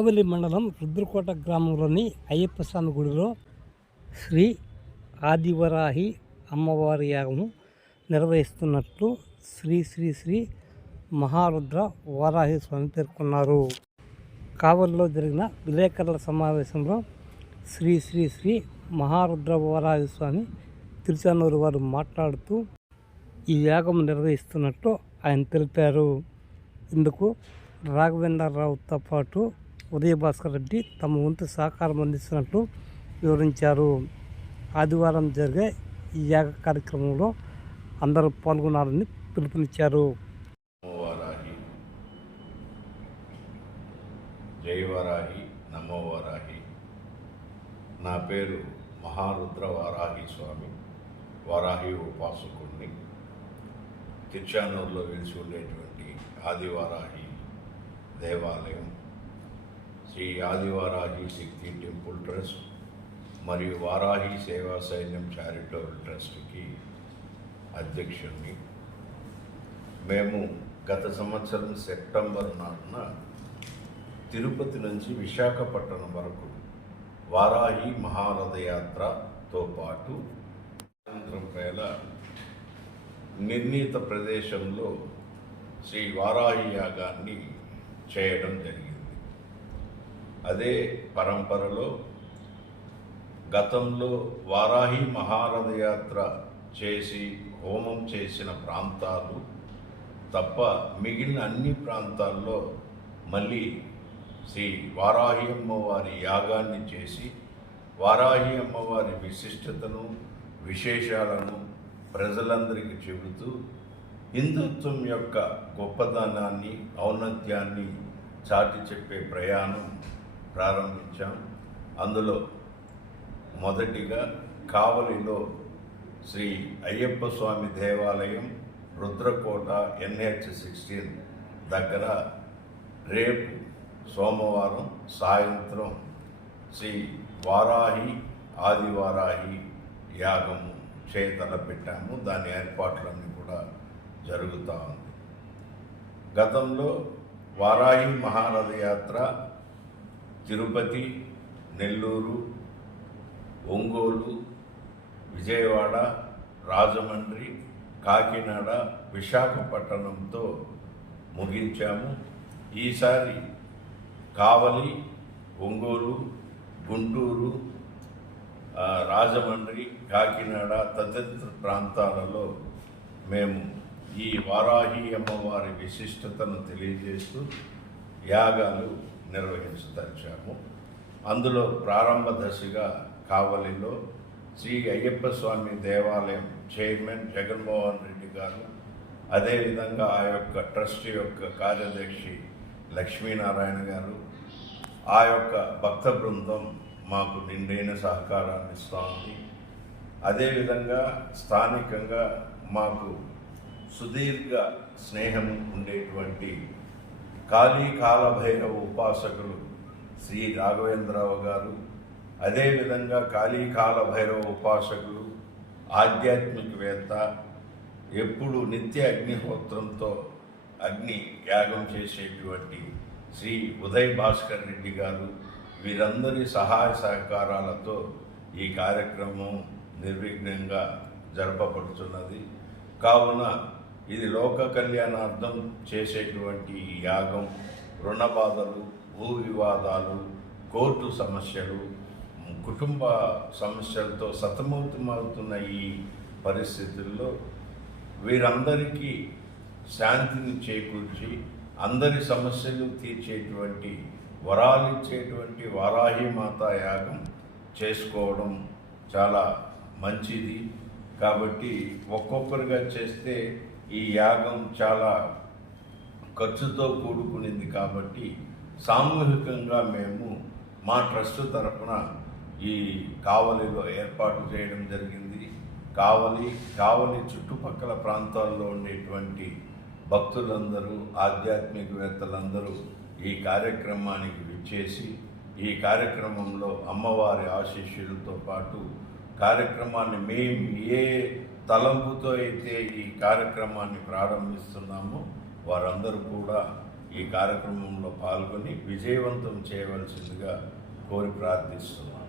కావలి మండలం రుద్రకోట గ్రామంలోని అయ్యప్ప స్వామి గుడిలో శ్రీ ఆదివరాహి అమ్మవారి యాగము నిర్వహిస్తున్నట్లు శ్రీ శ్రీ శ్రీ మహారుద్ర వారాహి స్వామి పేర్కొన్నారు. కావలిలో జరిగిన విలేకరుల సమావేశంలో శ్రీ శ్రీ శ్రీ మహారుద్ర వారాహి స్వామి తిరుచానూరు వారు మాట్లాడుతూ ఈ యాగం నిర్వహిస్తున్నట్టు ఆయన తెలిపారు. ఇందుకు రాఘవేంద్రరావుతో పాటు ఉదయభాస్కర్ రెడ్డి తమ వంతు సహకారం అందిస్తున్నట్లు వివరించారు. ఆదివారం జరిగే ఈ యాగ కార్యక్రమంలో అందరూ పాల్గొనాలని పిలుపునిచ్చారు. నమో నమోవరాహి. నా పేరు మహారుద్ర వారాహి స్వామి. వారాహి ఉపాసకుడిని తిరుచానూరులో వెలిసి ఉండేటువంటి ఆదివారాహి దేవాలయం. శ్రీ ఆదివారాహి శక్తి టెంపుల్ ట్రస్ట్ మరియు వారాహి సేవా సైన్యం చారిటబుల్ ట్రస్ట్కి అధ్యక్షుడిని మేము గత సంవత్సరం సెప్టెంబర్ నాటిన తిరుపతి నుంచి విశాఖపట్నం వరకు వారాహి మహారథయాత్రతో పాటు సాయంత్రం వేళ నిర్ణీత ప్రదేశంలో శ్రీ వారాహి యాగాన్ని చేయడం జరిగింది. అదే పరంపరలో గతంలో వారాహి మహారథయాత్ర చేసి హోమం చేసిన ప్రాంతాలు తప్ప మిగిలిన అన్ని ప్రాంతాల్లో మళ్ళీ శ్రీ వారాహి అమ్మవారి యాగాన్ని చేసి వారాహి అమ్మవారి విశిష్టతను విశేషాలను ప్రజలందరికీ చెబుతూ హిందుత్వం యొక్క గొప్పదనాన్ని ఔన్నత్యాన్ని చాటి చెప్పే ప్రయాణం ప్రారంభించాం. అందులో మొదటిగా కావలిలో శ్రీ అయ్యప్ప స్వామి దేవాలయం రుద్రకోట ఎన్హెచ్ సిక్స్టీన్ దగ్గర రేపు సోమవారం సాయంత్రం శ్రీ వారాహి ఆదివారాహి యాగము చేతల పెట్టాము దాని ఏర్పాట్లన్నీ కూడా జరుగుతూ ఉంది. గతంలో వారాహి మహారథయాత్ర తిరుపతి నెల్లూరు ఒంగోలు విజయవాడ రాజమండ్రి కాకినాడ విశాఖపట్నంతో ముగించాము. ఈసారి కావలి ఒంగోలు గుంటూరు రాజమండ్రి కాకినాడ తదితర ప్రాంతాలలో మేము ఈ వారాహి అమ్మవారి విశిష్టతను తెలియజేస్తూ యాగాలు నిర్వహించదలిచాము. అందులో ప్రారంభ దశగా కావలిలో శ్రీ అయ్యప్ప స్వామి దేవాలయం చైర్మన్ జగన్మోహన్ రెడ్డి గారు అదేవిధంగా ఆ యొక్క ట్రస్ట్ యొక్క కార్యదర్శి లక్ష్మీనారాయణ గారు ఆ యొక్క భక్త బృందం మాకు నిండైన సహకారాన్ని ఇస్తోంది అదేవిధంగా స్థానికంగా మాకు సుదీర్ఘ స్నేహం ఉండేటువంటి కాళీ కాలభైరవ ఉపాసకులు శ్రీ రాఘవేంద్రరావు గారు అదేవిధంగా కాళీ కాలభైరవ ఉపాసకులు ఆధ్యాత్మికవేత్త ఎప్పుడు నిత్య అగ్నిహోత్రంతో అగ్ని యాగం చేసేటువంటి శ్రీ ఉదయ్ భాస్కర్ రెడ్డి గారు వీరందరి సహాయ సహకారాలతో ఈ కార్యక్రమం నిర్విఘ్నంగా జరపబడుతున్నది. కావున ఇది లోక కళ్యాణార్థం చేసేటువంటి యాగం. రుణ బాధలు భూ వివాదాలు కోర్టు సమస్యలు కుటుంబ సమస్యలతో సతమతమవుతున్న ఈ పరిస్థితుల్లో వీరందరికీ శాంతిని చేకూర్చి అందరి సమస్యలు తీర్చేటువంటి వరాలిచ్చేటువంటి వారాహి మాత యాగం చేసుకోవడం చాలా మంచిది. కాబట్టి ఒక్కొక్కరిగా చేస్తే ఈ యాగం చాలా ఖర్చుతో కూడుకునింది కాబట్టి సామూహికంగా మేము మా ట్రస్ట్ తరఫున ఈ కావలిలో ఏర్పాటు చేయడం జరిగింది. కావలి కావలి చుట్టుపక్కల ప్రాంతాల్లో ఉండేటువంటి భక్తులందరూ ఆధ్యాత్మికవేత్తలందరూ ఈ కార్యక్రమానికి విచ్చేసి ఈ కార్యక్రమంలో అమ్మవారి ఆశీస్సులతో పాటు కార్యక్రమాన్ని మేము ఏ తలంపుతో అయితే ఈ కార్యక్రమాన్ని ప్రారంభిస్తున్నామో. వారందరూ కూడా ఈ కార్యక్రమంలో పాల్గొని విజయవంతం చేయవలసిందిగా కోరి ప్రార్థిస్తున్నాము